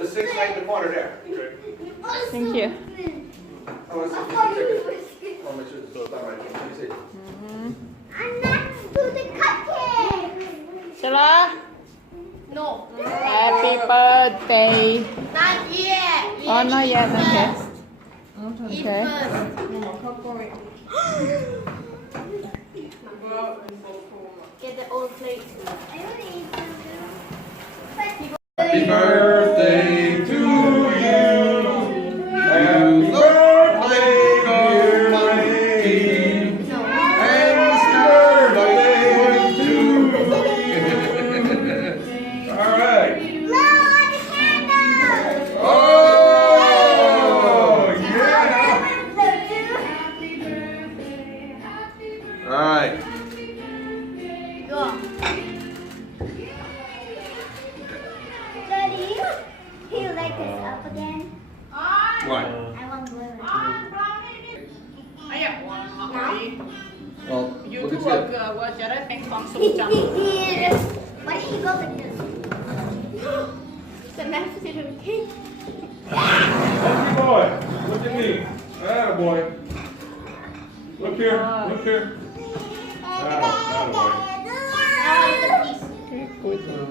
The six right in the corner there. Thank you. I want to see if you can take it. I want to make sure it's not right. Can you see? And next to the cupcake. Shalla, No. happy birthday. Not yet. Oh, not yet. Okay. Eat Okay. first. Get the old plate. Happy birthday to you. Happy birthday, dear Mikey. Happy birthday to you. All right. Blow on the candle. Oh, yeah. All right. Go. Daddy, you like this up again? What? I want blue. อยากวางหอย Well, ยู look ทูบ at เบอร์ this. เกลือว่าจะได้เป็นความทรงจำ Why did he go like this? The next to the cake. Lucky boy, look at me. Atta boy. Look here, look here. Atta boy. All little piece.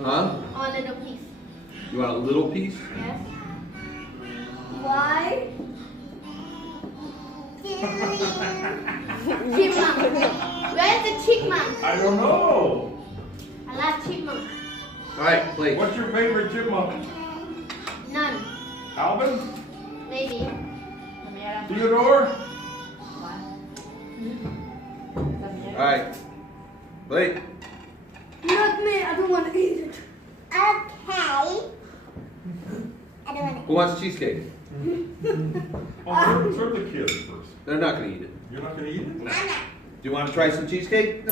Huh? All little piece. You want a little piece? Yes. Why? Chipmunk. Where's the chipmunk? I don't know. I love chipmunk. All right, plate. What's your favorite chipmunk? None. Alvin? Maybe. Theodore? All right. Plate. Not me. I don't want to eat it. Okay. I don't want Who wants cheesecake? Oh, serve the kids first. They're not going to eat it. You're not going to eat it? Do you want to try some cheesecake?